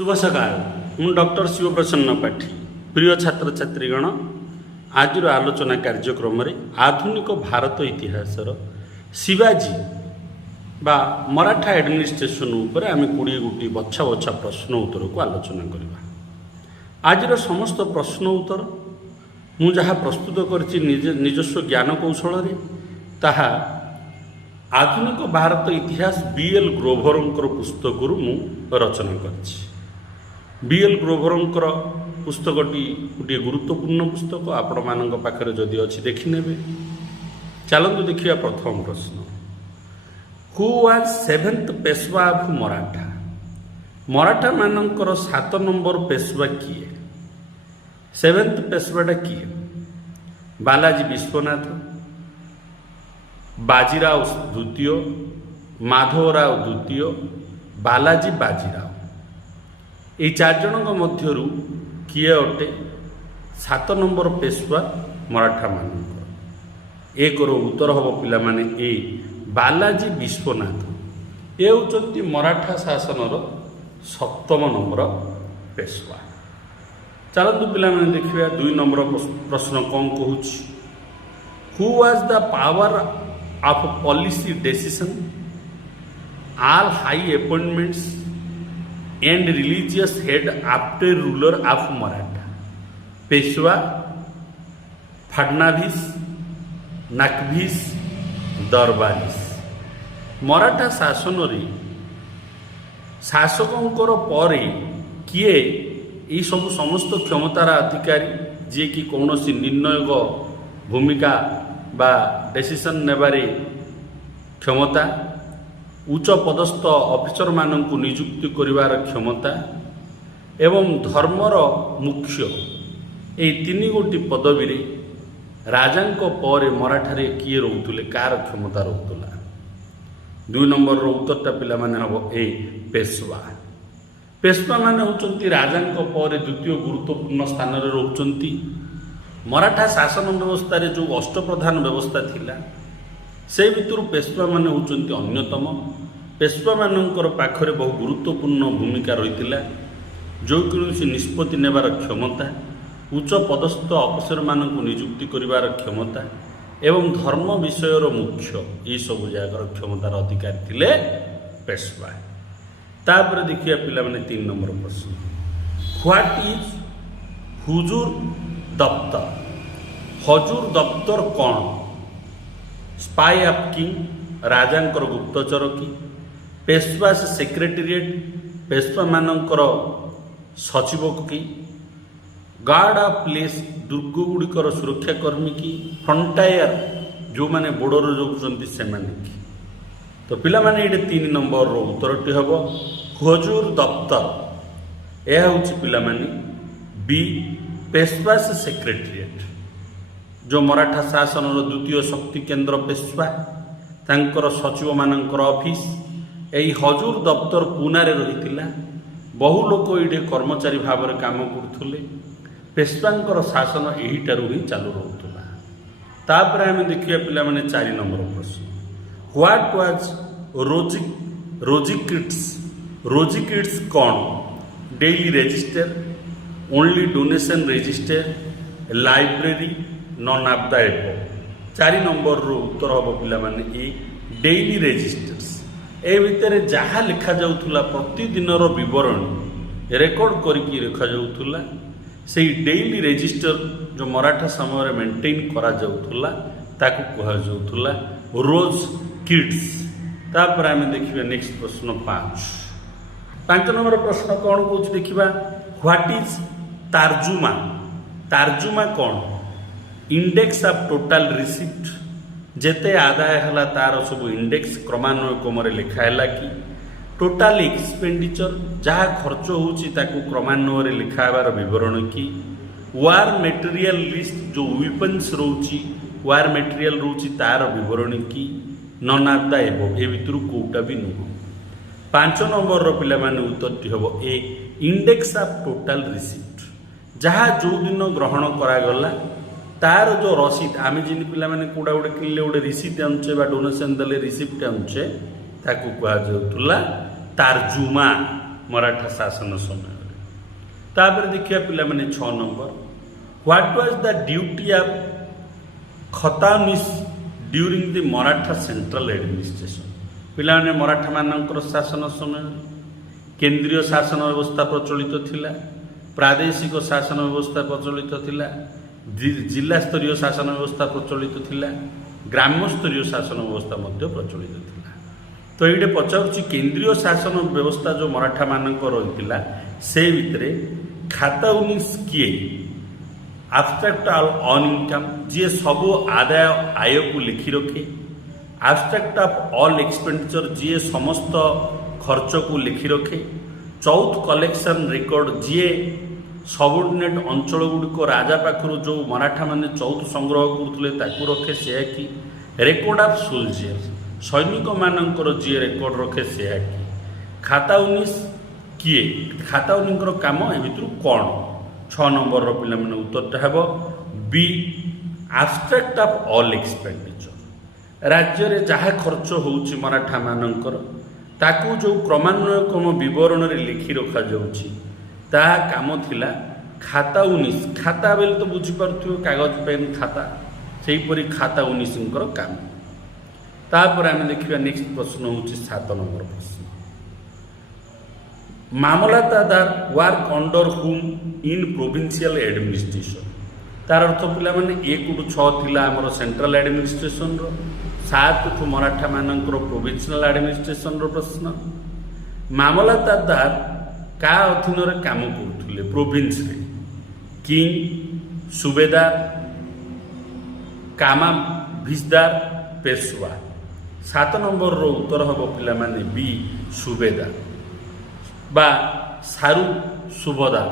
शुभ सकाल मु डॉक्टर शिवप्रसन्न पाठी प्रिय छात्र छात्रीगण आज आलोचना कार्यक्रम में आधुनिक भारत इतिहास शिवाजी बा मराठा एडमिनिस्ट्रेशन उपर आम 20 गोटी बछा बछा प्रश्न उत्तर को आलोचना करवा। आज समस्त प्रश्न उत्तर मु जहाँ प्रस्तुत करछि निजस्व ज्ञान कौशल ताहा आधुनिक भारत इतिहास बीएल ग्रोभरंकर पुस्तक मु रचना करछि। बीएल ग्रोभरंकर पुस्तकटी गोटे गुरुत्वपूर्ण पुस्तक आपण मानक पाखरे जदि अछि देखि नेबे। चलंतु देखिया प्रथम प्रश्न, who was seventh Peshwa of Maratha? Maratha मानकर 7 नंबर पेशवा किए? सेवेंथ पेशवाटा किए? बालाजी विश्वनाथ, बाजीराव द्वितीय, माधवराव द्वितीय, बालाजी बाजीराव। ये 4 जनक मध्यरु किए अटे 7 नंबर पेशवा मराठा मानकर? एक उत्तर हम पिला माने ए बालाजी विश्वनाथ। ये होचंती मराठा शासनर 7म नंबर पेशवा। चलतु पिला माने देखिबा 2 नंबर प्रश्न कौन कहूछि, who was the power of policy decision all high appointments and religious head after ruler of Maratha? Peshwa, Phadnavis, नाकभिस, दरबारिस। मराठा शासन शासकों पर किए ये सब समस्त क्षमतार अधिकारी जी कि कौन सी निर्णायक भूमिका बा डिसीजन नेबारे क्षमता, उच्च पदस्थ ऑफिसर मानक नियुक्ति करिवार क्षमता एवं धर्मर मुख्य ये 3 गोटी पदवी रे राजांको पर मराठारे किए रोतुले कार क्षमता रोतुला? 2 नंबर उत्तरटा पिला माने हबो ए पेशवा। पेशवा माने होचंती राजांको पर द्वितीय गुरुत्वपूर्ण स्थान रे रोचंती। मराठा शासन व्यवस्था रे जो अष्टप्रधान व्यवस्था थिला से भितर पेशवा माने होचंती अन्यतम। पेशवा मानकर पाखरे बहु गुरुत्वपूर्ण भूमिका रहितिला, जो कौनसी निष्पत्ति नेबार क्षमता, उच्च पदस्थ अफिसर मानक नियुक्ति करिवार क्षमता एवं धर्म विषयर मुख्य ये सब जगार क्षमतार अधिकारी थिले पेशवा। तापर देखिया पिला माने 3 नंबर प्रश्न, व्हाट इज हुजूर दफ्तर? हजूर दफ्तर कौन? स्पाई ऑफ किंग, राजांकर गुप्तचर की? पेशवा सेक्रेटेरिएट, पेशवा मानकर सचिव की? गार्ड ऑफ प्लेस, दुर्ग गुड़िकर सुरक्षाकर्मी की? फ्रंटायर जो माने बॉर्डर जोचंती से माने की? तो पिला माने ये 3 नंबर रो उत्तरटी हबो हजूर दफ्तर। यह होची पिला माने बी पेशवा सेक्रेटेरिएट। जो मराठा शासन द्वितीय शक्ति केंद्र पेशवा तांकर सचिव मानकर ऑफिस यही हजूर दफ्तर पुना रे रहितिला। बहु लोक ये कर्मचारी भाव में काम करथुले। पेशवांकर शासन यहीटारू ही चालू रहउतला। तापर आम देखिए पिला माने 4 नंबर प्रश्न, व्हाट वाज रोजिकिट्स? रोजिकिट्स कौन? Daily register, only donation register, library, none of the above? 4 number रो उत्तर हम पिला माने ए डेली रजिस्टर्स। ए भितर जहाँ लिखा जाउथुला प्रतिदिन विवरणी रेकर्ड करके रखा जाउथुला से डेली रजिस्टर जो मराठा समय मेंटेन करा जाउथुला ताकू कहा जाउथुला रोज किड्स। तापर आम देखिबा नेक्स्ट प्रश्न 5 नंबर प्रश्न कौन कौच देखिबा, व्हाट इज तर्जुमा? तर्जुमा कौन? इंडेक्स ऑफ टोटल रिसिप्ट, जेते आदाय हला तार सब इंडेक्स क्रमान्वय क्रमरे लिखाला कि? टोटल एक्सपेंडिचर जहाँ खर्च होची ताकू क्रमान्वय रे लिखाबार विवरण की? वार मटेरियल लिस्ट जो वेपन्स रोची वार मटेरियल रोची तार विवरण की? None of the above? ए भितर कोटा भी नुह। 5 नंबर रो पिला माने उत्तरटी हबो ए इंडेक्स ऑफ टोटल रिसिप्ट। जहाँ जो दिन ग्रहण करागला तार जो रसीद आम जिन पिला माने कोड़ा गोटे किनले गोटे रिसीप्ट आनुचे बा डोनेशन देले रिसीप्ट आनुचे ताकू कहा जाउथुला तर्जुमा। मराठा शासन समय। तापर देखिए पिलामाने 6 number, what was the duty of खताउनिस during the Maratha central administration. पिलामाने मराठा मानकर शासन समय केंद्रीय शासन व्यवस्था प्रचलित थिला, प्रादेशिक शासन व्यवस्था प्रचलित थिला, जिला स्तरीय शासन व्यवस्था प्रचलित थिला, ग्राम्य स्तरीय शासन व्यवस्था मध्य प्रचलित थिला। तो ये पचारुछि केंद्रीय शासन व्यवस्था जो मराठा मानक रही से भितरे खाताउनिस किए एब्स्ट्रैक्ट ऑन इनकम जी सब आदाय आय को लिखि रखे, एब्स्ट्रैक्ट ऑफ ऑल एक्सपेंडिचर जी समस्त खर्च को लिखि रखे, चौथ कलेक्शन रेकर्ड जी सबोर्डिनेट अंचल गुड़िक राजा पाखर जो मराठा माने चौथ संग्रह करुले ताकू रखे से कि, रेकर्ड ऑफ सोल्जर सैनिक मानकर जी रेकर्ड रखे से कि, खाता 19 किए खाता 19 काम ए भितर कौन। 6 नंबर पिला माने उत्तरटा हेबो be abstract of all expenditure. राज्य रे जहाँ खर्च होउची मराठा मानकर ताकू जो क्रमान्वय क्रम विवरण रे लिखि रखा जाउची ताहा काम थिला खाता 19। खाता बेले तो बुझी पारथियो कागज पेन खाता, सेहीपरि खाता 19 काम। तापर आमे देखिबा नेक्स्ट प्रश्न होउची 7 नंबर प्रश्न, मामलतदार वर्क अंडर हुम इन प्रोविंशियल एडमिनिस्ट्रेशन। तार अर्थ पिला माने 1 टू 6 थिला हमर सेंट्रल एडमिनिस्ट्रेशन रो, 7 ठू मराठा मानकर प्रोविंशियल एडमिनिस्ट्रेशन रो प्रश्न। मामलतदार का अधीन रे काम करुले प्रोविंस रे, किंग, सुबेदार, कामा भिजदार, पेशवा। 7 नंबर रो उत्तर हम पिला माने बी सुबेदार बा सारू सुबेदार,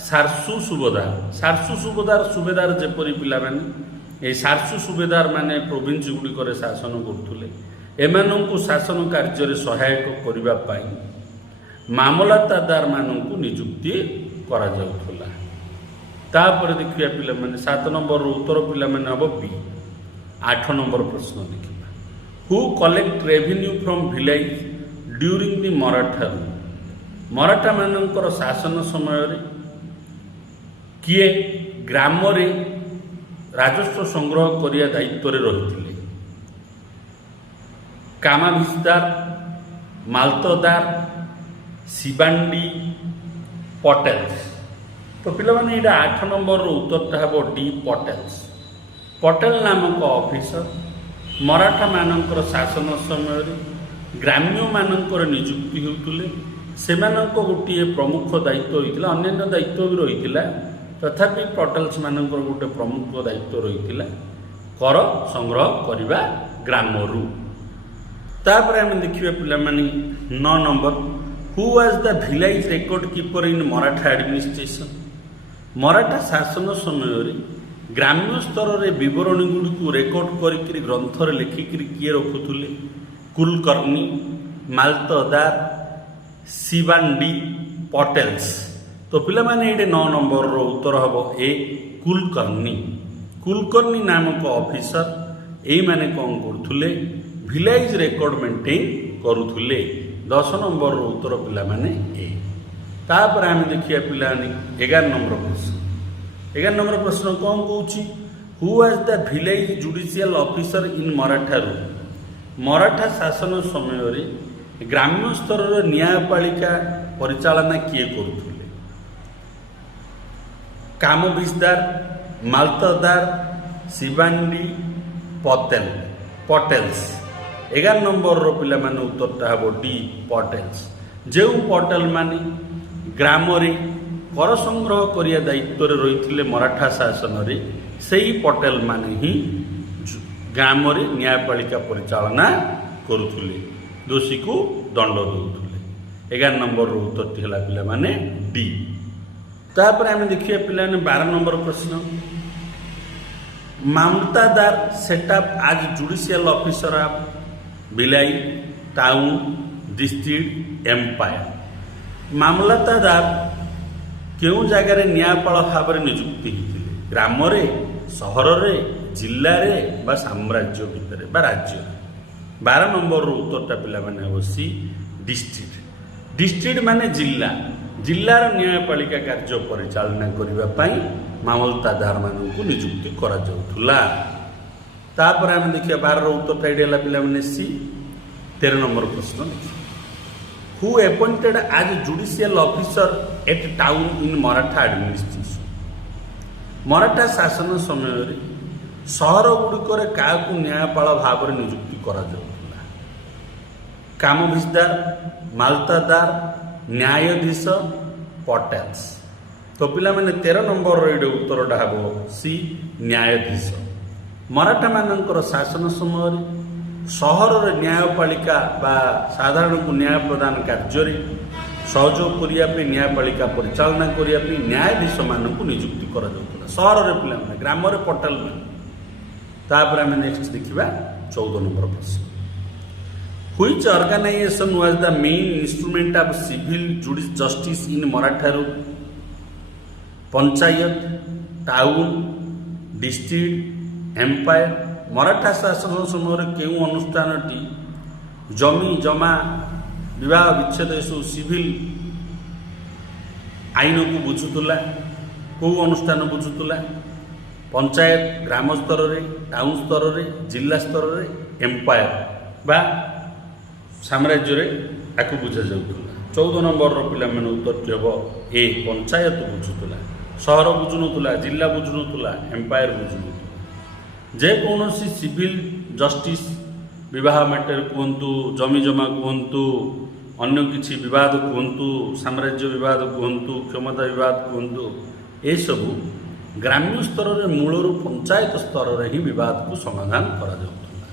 सारसु सुबेदार। सारसु सुबेदार सुबेदार जेपरि पिला माने ए सारसु सुबेदार माने प्रोविंस गुड़िक शासन करुले, एमानंकु शासन कार्य रे सहायक करिबा पाई मामलतदार मानंकु नियुक्ति करा जाउथला। तापर देखिया पिला माने 7 नंबर रो उत्तर पिला माने हबो बी। 8 नंबर प्रश्न देखिबा, who collect revenue from village during the Maratha rule. Maratha मानकर शासन समय रे किए ग्राम रे राजस्व संग्रह करिया दायित्व रे रहिथिले। कामाभिस्तार, मालतदार, शिबांडी, पटेल्स। तो पिला माने एटा 8 नंबर रो उत्तरटा हेबो डी पटेल्स। पटेल नामक ऑफिसर मराठा मानकर शासन समय रे ग्राम्य मानकर नियुक्ति होउतले, सेमानक गोटे प्रमुख दायित्व होइतिला, अन्य दायित्व भी रहितिला, तथापि पटेल्स मानकर गोटे प्रमुख दायित्व रहितिला कर संग्रह करिबा ग्रामरू। तापर हम देखिबा पिला माने 9 number, who was the village record keeper in Maratha administration. Maratha शासन समय रे ग्राम्य स्तर रे विवरणी गुडी रेकॉर्ड करिकरी ग्रंथ रे लिखिकरी किए रखुथुले, कुलकर्णी, मालतदार, शिबांडी, पटेल्स। तो पिला माने एटे 9 नंबर रो उत्तर हबो ए कुलकर्णी। कुलकर्णी नामक ऑफिसर एई माने कोन करथुले, विलेज रेकॉर्ड मेंटेन करुथुले। 10 नंबर रो उत्तर पिला माने ए। तापर हम देखिया पिला 11 नंबर प्रश्न। 11 नंबर प्रश्न कोन कहूची, who was the village judicial officer in Maratha rule. Maratha शासन समय रे ग्राम्य स्तर रे न्यायपालिका परिचालना किए करुथुले। कामभिस्तार, मालतदार, शिबांडी, पटेल्स। 11 नंबर रो पिला माने उत्तरटा हबो डी पटेल्स। जो पटेल माने ग्राम रे कर संग्रह करिया दायित्व रे रहिथिले मराठा शासन रे, सेही पटेल माने ही ग्राम रे न्यायपालिका परिचालना करुथुले, दोषी को दंड दउथुले। 11 नंबर रो उत्तर थिला पिला माने डी। तापर हम देखिए पिला 12 नंबर प्रश्न, Mamlatdar setup as judicial officer of village town district empire. Mamlatdar केउं जगार न्यायपाल भाव में नियुक्ति होते, ग्राम रे, सहर रे, जिल्ला रे बा साम्राज्य भितर बा राज्य। 12 नंबर उत्तरटा पिला माने सी डिस्ट्रिक्ट। डिस्ट्रिक्ट माने जिला जिलार न्यायपालिका कार्य परिचालना करने पाई मामलतदार मानू नियुक्ति करा जाउथुला। तापर आम देखिए 12 उत्तर टाइड पे सी 13 नंबर प्रश्न who appointed as judicial officer at town in Maratha administration. Maratha शासन समय सहर गुड़िक क्या न्यायपाल भाव में नियुक्ति करा जाउथुला। काम भिसदार, मालतादार, न्यायाधीश, पटेल्स। तो पिला माने 13 नंबर ये उत्तरटा हम सी न्यायाधीश। मराठा मानकर शासन समय सहर न्यायपालिका बा साधारण को न्याय प्रदान कार्य सहयोग करने न्यायपालिका परिचालना करने न्यायाधीश मानक नियुक्ति करा जाउथुला। सहर पिला माने ग्राम रे पटेल माने। तापर आम नेक्स्ट देखा 14 नंबर प्रश्न which organisation was the main instrument of civil justice in Maratha rule. Panchayat, town, district, empire. Maratha शासन समय केउं अनुष्ठानटी जमी जमा विवाह विच्छेद सब सिविल आईन को बुझुला। कौ अनुष्ठान बुझुला? पंचायत ग्राम स्तर रे, टाउन स्तर रे, जिला स्तर रे, एम्पायर बा साम्राज्य रे आकु बुझा जाउथुला। 14 नंबर पिला माने उत्तर हम ए पंचायत बुझुला। सहर बुझुनुला, जिला बुझुनुला, एम्पायर बुझुनुला। जेकोसी सिविल जस्टिस विवाह मैटर कहतु, जमी जमा कहतु, अन्य किसी विवाद कहतु, साम्राज्य विवाद कहतु, क्षमता विवाद कहतु, ये सब ग्राम्य स्तर में मूलर पंचायत स्तर में ही विवाद को समाधान करा जाउथुला।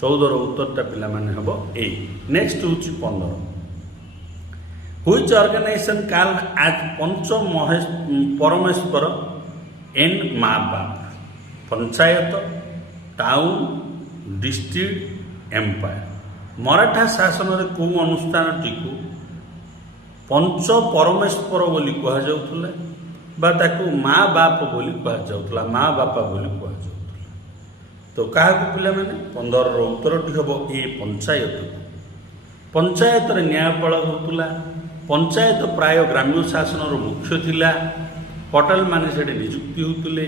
14 उत्तरटा पिला माने हबो ए। नेक्स्ट होची 15 व्हिच ऑर्गेनाइजेशन कॉल्ड एज पंच परमेश्वर एंड माँ बाप। Panchayat, town, district, empire. Maratha शासन में कौ अनुष्ठान टी पंच परमेश्वर बोली कह जाउथुला बा ताकू माँ बाप बोली कह जाउथुला, माँ बापा बोली कह जाउथुला। तो क्या पिला माने 15 उत्तरटी हम ए पंचायत। पंचायत रे न्यायपाल होतुला। पंचायत प्राय ग्राम्य शासन मुख्य थिला। पटेल माने सेठी नियुक्ति होतुले,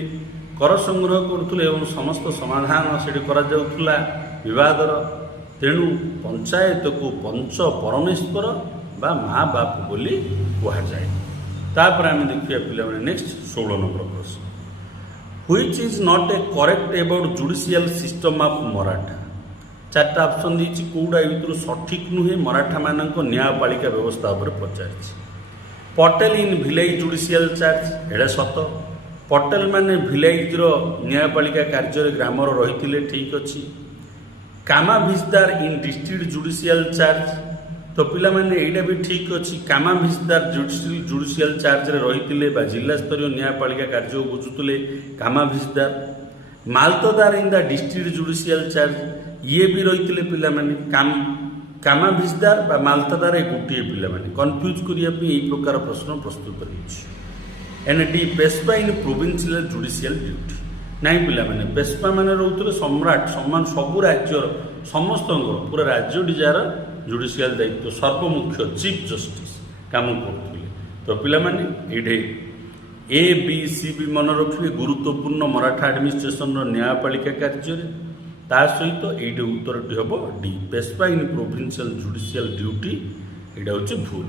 कर संग्रह करुले एवं समस्त समाधान से करा विवादर। तेणु पंचायत को पंच परमेश्वर बा माँ बाप बोली कहुए। तापर आम देखिए पिला नेक्स्ट 16 नंबर प्रश्न which is not a correct about judicial system of Maratha. 4टा ऑप्शन दी कौटा भर सठिक नुहे मराठा मान न्यायपालिका व्यवस्था उपर पचार। Patel in village judicial charge एड़ा सत। पटेल माने भिलेज न्यायपालिका कार्य ग्राम रही ठीक अच्छी। कामा भिसदार इन डिस्ट्रिक्ट जुडिशियल चार्ज। तो पिला माने एटा भी ठीक अच्छी। कामा भिसदार जुडिशियल चार्ज रे रही जिला स्तरीय न्यायपालिका कार्य बुझुले कामा भिसदार। Mamlatdar in the district judicial charge ये भी रही पिला माने कामा भिसदार बा मालतदार गोटे पिला माने कन्फ्यूज करने यही प्रकार प्रश्न प्रस्तुत कर। एनडी पेशवा इन प्रोविंशियल जुडिशियल ड्यूटी नहीं पिला माने पेशवा माने रोते सम्राट सम्मान सबू राज्य समस्त पूरा राज्य जार जुडिशियल दायित्व सर्वमुख्य चीफ जस्टिस काम करते। तो पिला माने ये ए बी सी भी मन रखिए गुरुत्वपूर्ण मराठा एडमिनिस्ट्रेशन न्यायपालिका कार्य ता सहित ये उत्तरटी हम डी पेशवा इन प्रोविंशियल जुडिशियल ड्यूटी यहाँ हूँ भूल।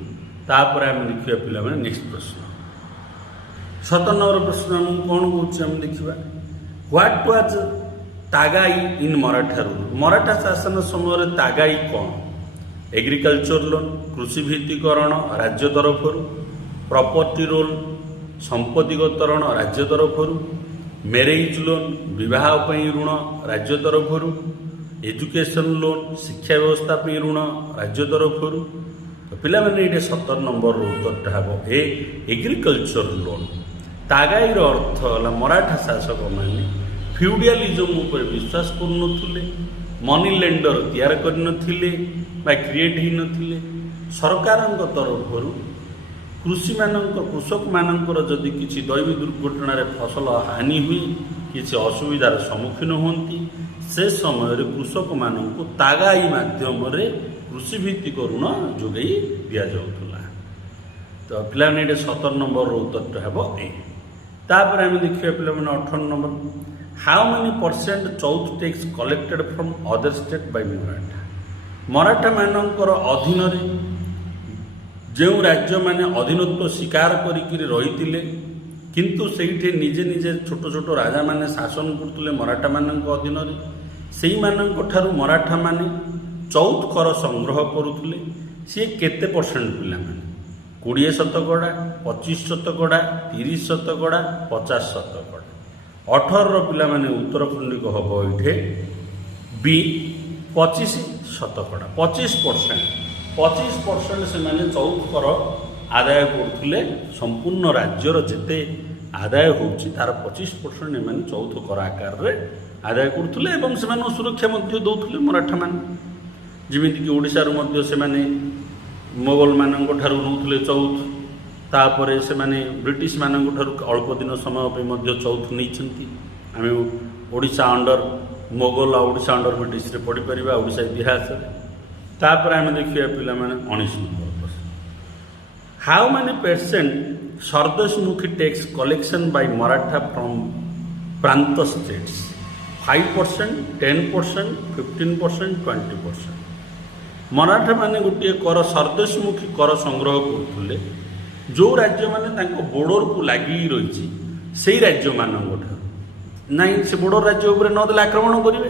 तापर आम देखिए पिला माने नेक्स्ट प्रश्न 17 नंबर प्रश्न आम कौन कौन देखा what was Tagai in Maratha rule. Maratha शासन समय तागाई कौन? एग्रीकल्चर लोन, कृषि भित्तिकरण राज्य तरफ, प्रॉपर्टी रोल संपत्तिगत ऋण राज्य तरफ, मैरेज लोन विवाह ऋण राज्य तरफ, एजुकेशन लोन शिक्षा व्यवस्था ऋण राज्य तरफ। तो पिला माने ये 17 नंबर उत्तरटा हम ए एग्रीकल्चर लोन। तागाई अर्थ है मराठा शासक मैंने फ्यूडियालिजम उपर विश्वास करुनथिले, मनी लेंडर तैयार करनथिले बा क्रिएट ही नथिले। सरकार तरफ कृषक मानकर जदि किसी दैवी दुर्घटना फसल हानि हुए किसी असुविधार सम्मुखीन होती से समय कृषक मानक तागाई माध्यम କୃଷିଭିତ୍ତିକ ଋଣ ଯୋଗାଇ ଦିଆଯାଉଥିଲା। ତ ପିଲାମାନେ ଏଇଟା 17 ନମ୍ବରର ଉତ୍ତରଟା ହେବ ଏ। ତାପରେ ଆମେ ଦେଖିବା ପିଲାମାନେ 18 number, how many percent chauth tax collected from other state by Maratha. ମରାଠାମାନଙ୍କର ଅଧୀନରେ ଯେଉଁ ରାଜ୍ୟମାନେ ଅଧୀନତ୍ୱ ସ୍ୱୀକାର କରିକିରି ରହିଥିଲେ କିନ୍ତୁ ସେଇଠି ନିଜେ ନିଜେ ଛୋଟ ଛୋଟ ରାଜାମାନେ ଶାସନ କରୁଥିଲେ ମରାଠାମାନଙ୍କ ଅଧୀନରେ, ସେଇମାନଙ୍କ ଠାରୁ ମରାଠାମାନେ ଚୌଥ କର ସଂଗ୍ରହ କରୁଥିଲେ। ସିଏ କେତେ ପରସେଣ୍ଟ ପିଲାମାନେ? 20%, 25%, 30%, 50%। 18ର ପିଲାମାନେ ଉତ୍ତର ଖଣ୍ଡିକ ହେବ ଏଇଠି ବି 25%। 25% ସେମାନେ ଚୌଥ କର ଆଦାୟ କରୁଥିଲେ। ସମ୍ପୂର୍ଣ୍ଣ ରାଜ୍ୟର ଯେତେ ଆଦାୟ ହେଉଛି ତାର 25% ଏମାନେ ଚୌଥ କର ଆକାରରେ ଆଦାୟ କରୁଥିଲେ ଏବଂ ସେମାନଙ୍କୁ ସୁରକ୍ଷା ମଧ୍ୟ ଦେଉଥିଲେ ମରାଠାମାନେ। ଯେମିତିକି ଓଡ଼ିଶାରୁ ମଧ୍ୟ ସେମାନେ ମୋଗଲମାନଙ୍କ ଠାରୁ ନେଉଥିଲେ ଚୌଥ, ତାପରେ ସେମାନେ ବ୍ରିଟିଶମାନଙ୍କ ଠାରୁ ଅଳ୍ପ ଦିନ ସମୟ ପାଇଁ ମଧ୍ୟ ଚୌଥ ନେଇଛନ୍ତି। ଆମେ ଓଡ଼ିଶା ଅଣ୍ଡର ମୋଗଲ ଆଉ ଓଡ଼ିଶା ଅଣ୍ଡର ବ୍ରିଟିଶରେ ପଢ଼ିପାରିବା ଓଡ଼ିଶା ଇତିହାସରେ। ତାପରେ ଆମେ ଦେଖିବା ପିଲାମାନେ 19 ନମ୍ବର ପ୍ରଶ୍ନ, how many percent Sardeshmukhi tax collection by Maratha from ପ୍ରାନ୍ତ ଷ୍ଟେଟ୍ସ? 5%, 10%, 15%, 20%। ମରାଠାମାନେ ଗୋଟିଏ କର ସ୍ୱଦେଶମୁଖୀ କର ସଂଗ୍ରହ କରୁଥିଲେ ଯେଉଁ ରାଜ୍ୟମାନେ ତାଙ୍କ ବୋର୍ଡରକୁ ଲାଗି ରହିଛି ସେଇ ରାଜ୍ୟମାନଙ୍କ ଠାରୁ। ନାଇଁ ସେ ବୋର୍ଡର ରାଜ୍ୟ ଉପରେ ନଦେଲେ ଆକ୍ରମଣ କରିବେ,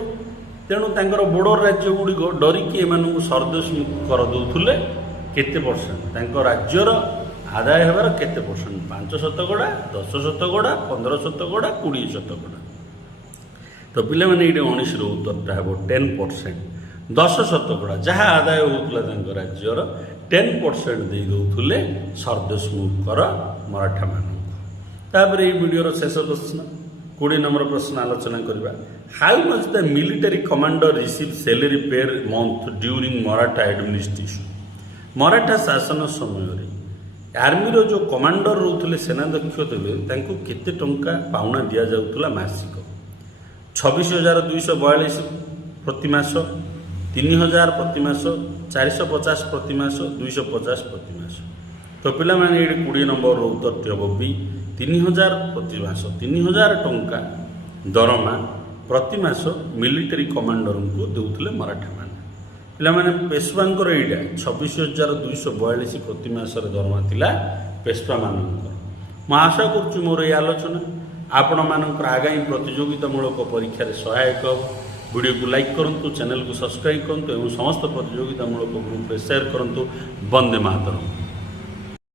ତେଣୁ ତାଙ୍କର ବୋର୍ଡର ରାଜ୍ୟ ଗୁଡ଼ିକ ଡରିକି ଏମାନଙ୍କୁ ସ୍ୱଦେଶମୁଖୀ କର ଦେଉଥିଲେ। କେତେ ପରସେଣ୍ଟ? ତାଙ୍କ ରାଜ୍ୟର ଆଦାୟ ହେବାର କେତେ ପରସେଣ୍ଟ? 5%, 10%, 15%, 20%। ତ ପିଲାମାନେ ଏଇଠି 19ର ଉତ୍ତରଟା ହେବ 10%। 10% ଯାହା ଆଦାୟ ହେଉଥିଲା ତାଙ୍କ ରାଜ୍ୟର 10% ଦେଇ ଦେଉଥିଲେ ସ୍ୱଦେଶମୁଖୀ କର ମରାଠାମାନଙ୍କୁ। ତାପରେ ଏଇ ଭିଡ଼ିଓର ଶେଷ ପ୍ରଶ୍ନ 20 ନମ୍ବର ପ୍ରଶ୍ନ ଆଲୋଚନା କରିବା, how much the military commander receive salary per month during Maratha administration? Maratha ଶାସନ ସମୟରେ ଆର୍ମିର ଯେଉଁ କମାଣ୍ଡର ରହୁଥିଲେ ସେନାଧ୍ୟକ୍ଷ ଦେବେ ତାଙ୍କୁ କେତେ ଟଙ୍କା ପାଉଣା ଦିଆଯାଉଥିଲା ମାସିକ? 26,242 ପ୍ରତି ମାସ, 3,000 ପ୍ରତି ମାସ, 450 ପ୍ରତି ମାସ, 250 ପ୍ରତି ମାସ। ତ ପିଲାମାନେ ଏଇଠି 20 ନମ୍ବରର ଉତ୍ତରଟି ହେବ ବି 3,000 ପ୍ରତି ମାସ। 3,000 ଟଙ୍କା ଦରମା ପ୍ରତି ମାସ ମିଲିଟାରୀ କମାଣ୍ଡରଙ୍କୁ ଦେଉଥିଲେ ମରାଠାମାନେ। ପିଲାମାନେ ପେଶୱାଙ୍କର ଏଇଟା 26,242 ପ୍ରତି ମାସରେ ଦରମା ଥିଲା ପେଶୱାମାନଙ୍କର। ମୁଁ ଆଶା କରୁଛି ମୋର ଏହି ଆଲୋଚନା ଆପଣମାନଙ୍କର ଆଗାମୀ ପ୍ରତିଯୋଗିତାମୂଳକ ପରୀକ୍ଷାରେ ସହାୟକ ହେବ। ଭିଡ଼ିଓକୁ ଲାଇକ୍ କରନ୍ତୁ, ଚ୍ୟାନେଲକୁ ସବସ୍କ୍ରାଇବ୍ କରନ୍ତୁ ଏବଂ ସମସ୍ତ ପ୍ରତିଯୋଗିତାମୂଳକ ଗ୍ରୁପରେ ସେୟାର କରନ୍ତୁ। ବନ୍ଦେ ମାତରମ୍।